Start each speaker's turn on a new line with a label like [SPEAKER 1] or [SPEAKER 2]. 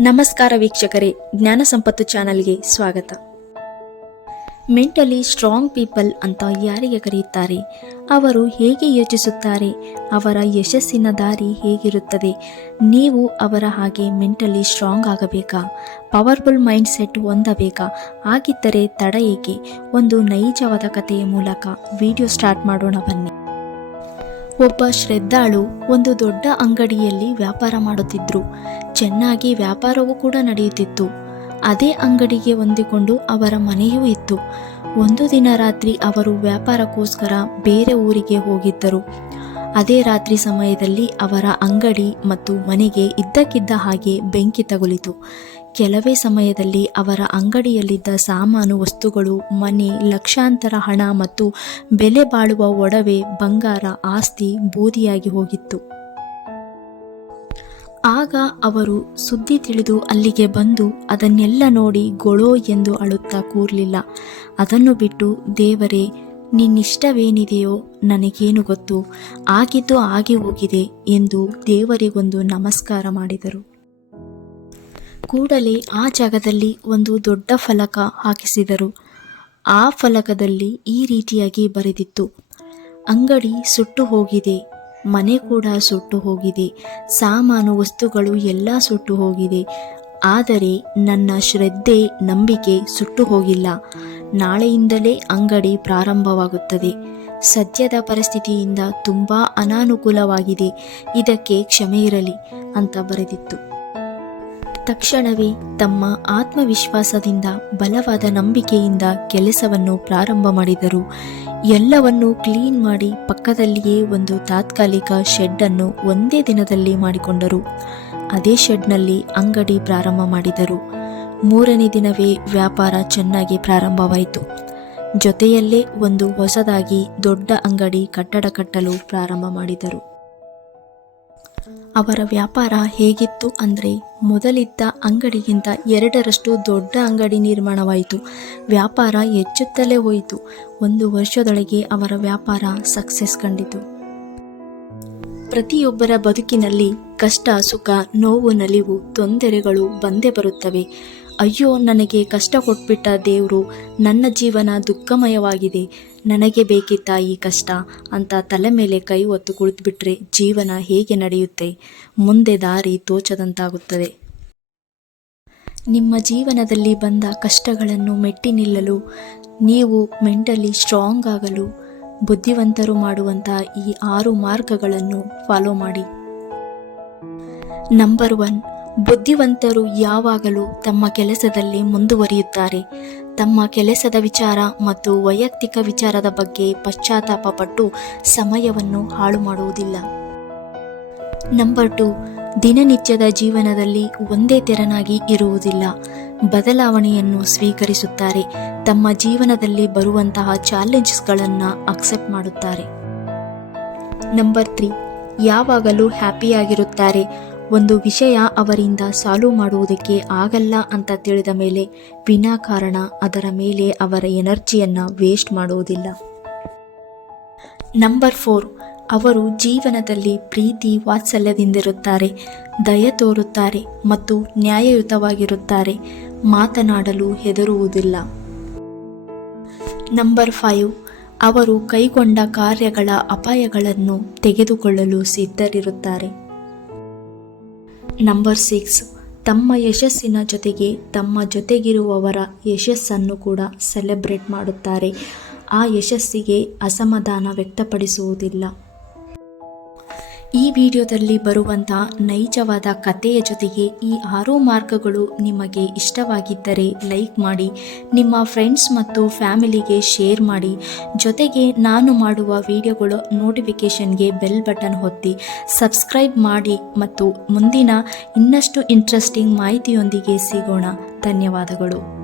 [SPEAKER 1] ನಮಸ್ಕಾರ ವೀಕ್ಷಕರೇ, ಜ್ಞಾನ ಸಂಪತ್ತು ಚಾನಲ್ಗೆ ಸ್ವಾಗತ. ಮೆಂಟಲಿ ಸ್ಟ್ರಾಂಗ್ ಪೀಪಲ್ ಅಂತ ಯಾರಿಗೆ ಕರೆಯುತ್ತಾರೆ? ಅವರು ಹೇಗೆ ಯೋಚಿಸುತ್ತಾರೆ? ಅವರ ಯಶಸ್ಸಿನ ದಾರಿ ಹೇಗಿರುತ್ತದೆ? ನೀವು ಅವರ ಹಾಗೆ ಮೆಂಟಲಿ ಸ್ಟ್ರಾಂಗ್ ಆಗಬೇಕಾ? ಪವರ್ಫುಲ್ ಮೈಂಡ್ ಸೆಟ್ ಹೊಂದಬೇಕಾ? ಆಗಿದ್ದರೆ ತಡ ಏಕೆ? ಒಂದು ನೈಜವಾದ ಕಥೆಯ ಮೂಲಕ ವಿಡಿಯೋ ಸ್ಟಾರ್ಟ್ ಮಾಡೋಣ ಬನ್ನಿ. ಒಬ್ಬ ಶ್ರದ್ಧಾಳು ಒಂದು ದೊಡ್ಡ ಅಂಗಡಿಯಲ್ಲಿ ವ್ಯಾಪಾರ ಮಾಡುತ್ತಿದ್ರು. ಚೆನ್ನಾಗಿ ವ್ಯಾಪಾರವೂ ಕೂಡ ನಡೆಯುತ್ತಿತ್ತು. ಅದೇ ಅಂಗಡಿಗೆ ಹೊಂದಿಕೊಂಡು ಅವರ ಮನೆಯೂ ಇತ್ತು. ಒಂದು ದಿನ ರಾತ್ರಿ ಅವರು ವ್ಯಾಪಾರಕ್ಕೋಸ್ಕರ ಬೇರೆ ಊರಿಗೆ ಹೋಗಿದ್ದರು. ಅದೇ ರಾತ್ರಿ ಸಮಯದಲ್ಲಿ ಅವರ ಅಂಗಡಿ ಮತ್ತು ಮನೆಗೆ ಇದ್ದಕ್ಕಿದ್ದ ಹಾಗೆ ಬೆಂಕಿ ತಗುಲಿತು. ಕೆಲವೇ ಸಮಯದಲ್ಲಿ ಅವರ ಅಂಗಡಿಯಲ್ಲಿದ್ದ ಸಾಮಾನು, ವಸ್ತುಗಳು, ಮನೆ, ಲಕ್ಷಾಂತರ ಹಣ ಮತ್ತು ಬೆಲೆ ಬಾಳುವ ಒಡವೆ, ಬಂಗಾರ, ಆಸ್ತಿ ಬೂದಿಯಾಗಿ ಹೋಗಿತ್ತು. ಆಗ ಅವರು ಸುದ್ದಿ ತಿಳಿದು ಅಲ್ಲಿಗೆ ಬಂದು ಅದನ್ನೆಲ್ಲ ನೋಡಿ ಗೊಳೋ ಎಂದು ಅಳುತ್ತಾ ಕೂರಲಿಲ್ಲ. ಅದನ್ನು ಬಿಟ್ಟು, ದೇವರೇ ನಿನ್ನಿಷ್ಟವೇನಿದೆಯೋ ನನಗೇನು ಗೊತ್ತು, ಆಗಿದ್ದು ಆಗಿ ಹೋಗಿದೆ ಎಂದು ದೇವರಿಗೊಂದು ನಮಸ್ಕಾರ ಮಾಡಿದರು. ಕೂಡಲೇ ಆ ಜಾಗದಲ್ಲಿ ಒಂದು ದೊಡ್ಡ ಫಲಕ ಹಾಕಿಸಿದರು. ಆ ಫಲಕದಲ್ಲಿ ಈ ರೀತಿಯಾಗಿ ಬರೆದಿತ್ತು, ಅಂಗಡಿ ಸುಟ್ಟು ಹೋಗಿದೆ, ಮನೆ ಕೂಡ ಸುಟ್ಟು ಹೋಗಿದೆ, ಸಾಮಾನು ವಸ್ತುಗಳು ಎಲ್ಲ ಸುಟ್ಟು ಹೋಗಿದೆ, ಆದರೆ ನನ್ನ ಶ್ರದ್ಧೆ ನಂಬಿಕೆ ಸುಟ್ಟು ಹೋಗಿಲ್ಲ. ನಾಳೆಯಿಂದಲೇ ಅಂಗಡಿ ಪ್ರಾರಂಭವಾಗುತ್ತದೆ. ಸದ್ಯದ ಪರಿಸ್ಥಿತಿಯಿಂದ ತುಂಬ ಅನಾನುಕೂಲವಾಗಿದೆ. ಇದಕ್ಕೆ ಕ್ಷಮೆ ಇರಲಿ ಅಂತ ಬರೆದಿತ್ತು. ತಕ್ಷಣವೇ ತಮ್ಮ ಆತ್ಮವಿಶ್ವಾಸದಿಂದ, ಬಲವಾದ ನಂಬಿಕೆಯಿಂದ ಕೆಲಸವನ್ನು ಪ್ರಾರಂಭ ಮಾಡಿದರು. ಎಲ್ಲವನ್ನು ಕ್ಲೀನ್ ಮಾಡಿ ಪಕ್ಕದಲ್ಲಿಯೇ ಒಂದು ತಾತ್ಕಾಲಿಕ ಶೆಡ್ಡನ್ನು ಒಂದೇ ದಿನದಲ್ಲಿ ಮಾಡಿಕೊಂಡರು. ಅದೇ ಶೆಡ್ನಲ್ಲಿ ಅಂಗಡಿ ಪ್ರಾರಂಭ ಮಾಡಿದರು. ಮೂರನೇ ದಿನವೇ ವ್ಯಾಪಾರ ಚೆನ್ನಾಗಿ ಪ್ರಾರಂಭವಾಯಿತು. ಜೊತೆಯಲ್ಲೇ ಒಂದು ಹೊಸದಾಗಿ ದೊಡ್ಡ ಅಂಗಡಿ ಕಟ್ಟಡ ಕಟ್ಟಲು ಪ್ರಾರಂಭ ಮಾಡಿದರು. ಅವರ ವ್ಯಾಪಾರ ಹೇಗಿತ್ತು ಅಂದರೆ ಮೊದಲಿದ್ದ ಅಂಗಡಿಗಿಂತ ಎರಡರಷ್ಟು ದೊಡ್ಡ ಅಂಗಡಿ ನಿರ್ಮಾಣವಾಯಿತು. ವ್ಯಾಪಾರ ಹೆಚ್ಚುತ್ತಲೇ ಹೋಯಿತು. ಒಂದು ವರ್ಷದೊಳಗೆ ಅವರ ವ್ಯಾಪಾರ ಸಕ್ಸಸ್ ಕಂಡಿತು. ಪ್ರತಿಯೊಬ್ಬರ ಬದುಕಿನಲ್ಲಿ ಕಷ್ಟ, ಸುಖ, ನೋವು, ನಲಿವು, ತೊಂದರೆಗಳು ಬಂದೇ ಬರುತ್ತವೆ. ಅಯ್ಯೋ, ನನಗೆ ಕಷ್ಟ ಕೊಟ್ಬಿಟ್ಟ ದೇವರು, ನನ್ನ ಜೀವನ ದುಃಖಮಯವಾಗಿದೆ. ನನಗೆ ಬೇಕಿತ್ತ ಈ ಕಷ್ಟ ಅಂತ ತಲೆ ಮೇಲೆ ಕೈ ಒತ್ತು ಕುಳಿತುಬಿಟ್ರೆ ಜೀವನ ಹೇಗೆ ನಡೆಯುತ್ತೆ? ಮುಂದೆ ದಾರಿ ತೋಚದಂತಾಗುತ್ತದೆ. ನಿಮ್ಮ ಜೀವನದಲ್ಲಿ ಬಂದ ಕಷ್ಟಗಳನ್ನು ಮೆಟ್ಟಿ ನಿಲ್ಲಲು, ನೀವು ಮೆಂಟಲಿ ಸ್ಟ್ರಾಂಗ್ ಆಗಲು, ಬುದ್ಧಿವಂತರು ಮಾಡುವಂಥ ಈ ಆರು ಮಾರ್ಗಗಳನ್ನು ಫಾಲೋ ಮಾಡಿ. ನಂಬರ್ ಒನ್ ಬುದ್ಧಿವಂತರು ಯಾವಾಗಲೂ ತಮ್ಮ ಕೆಲಸದಲ್ಲಿ ಮುಂದುವರಿಯುತ್ತಾರೆ. ತಮ್ಮ ಕೆಲಸದ ವಿಚಾರ ಮತ್ತು ವೈಯಕ್ತಿಕ ವಿಚಾರದ ಬಗ್ಗೆ ಪಶ್ಚಾತ್ತಾಪ ಪಟ್ಟು ಸಮಯವನ್ನು ಹಾಳು ಮಾಡುವುದಿಲ್ಲ. ನಂಬರ್ ಟು ದಿನನಿತ್ಯದ ಜೀವನದಲ್ಲಿ ಒಂದೇ ತೆರನಾಗಿ ಇರುವುದಿಲ್ಲ. ಬದಲಾವಣೆಯನ್ನು ಸ್ವೀಕರಿಸುತ್ತಾರೆ. ತಮ್ಮ ಜೀವನದಲ್ಲಿ ಬರುವಂತಹ ಚಾಲೆಂಜಸ್ಗಳನ್ನು ಅಕ್ಸೆಪ್ಟ್ ಮಾಡುತ್ತಾರೆ. ನಂಬರ್ ತ್ರೀ ಯಾವಾಗಲೂ ಹ್ಯಾಪಿಯಾಗಿರುತ್ತಾರೆ ಒಂದು ವಿಷಯ ಅವರಿಂದ ಸಾಲು ಮಾಡುವುದಕ್ಕೆ ಆಗಲ್ಲ ಅಂತ ತಿಳಿದ ಮೇಲೆ ವಿನಾಕಾರಣ ಅದರ ಮೇಲೆ ಅವರ ಎನರ್ಜಿಯನ್ನು ವೇಸ್ಟ್ ಮಾಡುವುದಿಲ್ಲ. ನಂಬರ್ ಫೋರ್, ಅವರು ಜೀವನದಲ್ಲಿ ಪ್ರೀತಿ ವಾತ್ಸಲ್ಯದಿಂದಿರುತ್ತಾರೆ, ದಯ ತೋರುತ್ತಾರೆ ಮತ್ತು ನ್ಯಾಯಯುತವಾಗಿರುತ್ತಾರೆ, ಮಾತನಾಡಲು ಹೆದರುವುದಿಲ್ಲ. ನಂಬರ್ ಫೈವ್, ಅವರು ಕೈಗೊಂಡ ಕಾರ್ಯಗಳ ಅಪಾಯಗಳನ್ನು ತೆಗೆದುಕೊಳ್ಳಲು ಸಿದ್ಧರಿರುತ್ತಾರೆ. Number six. ತಮ್ಮ ಯಶಸ್ಸಿನ ಜೊತೆಗೆ ತಮ್ಮ ಜೊತೆಗಿರುವವರ ಯಶಸ್ಸನ್ನು ಕೂಡ ಸೆಲೆಬ್ರೇಟ್ ಮಾಡುತ್ತಾರೆ. ಆ ಯಶಸ್ಸಿಗೆ ಅಸಮಾಧಾನ ವ್ಯಕ್ತಪಡಿಸುವುದಿಲ್ಲ. ಈ ವಿಡಿಯೋದಲ್ಲಿ ಬರುವಂಥ ನೈಜವಾದ ಕಥೆಯ ಜೊತೆಗೆ ಈ ಆರು ಮಾರ್ಗಗಳು ನಿಮಗೆ ಇಷ್ಟವಾಗಿದ್ದರೆ ಲೈಕ್ ಮಾಡಿ, ನಿಮ್ಮ ಫ್ರೆಂಡ್ಸ್ ಮತ್ತು ಫ್ಯಾಮಿಲಿಗೆ ಶೇರ್ ಮಾಡಿ. ಜೊತೆಗೆ ನಾನು ಮಾಡುವ ವಿಡಿಯೋಗಳು ನೋಟಿಫಿಕೇಷನ್ಗೆ ಬೆಲ್ ಬಟನ್ ಒತ್ತಿ ಸಬ್ಸ್ಕ್ರೈಬ್ ಮಾಡಿ ಮತ್ತು ಮುಂದಿನ ಇನ್ನಷ್ಟು ಇಂಟ್ರೆಸ್ಟಿಂಗ್ ಮಾಹಿತಿಯೊಂದಿಗೆ ಸಿಗೋಣ. ಧನ್ಯವಾದಗಳು.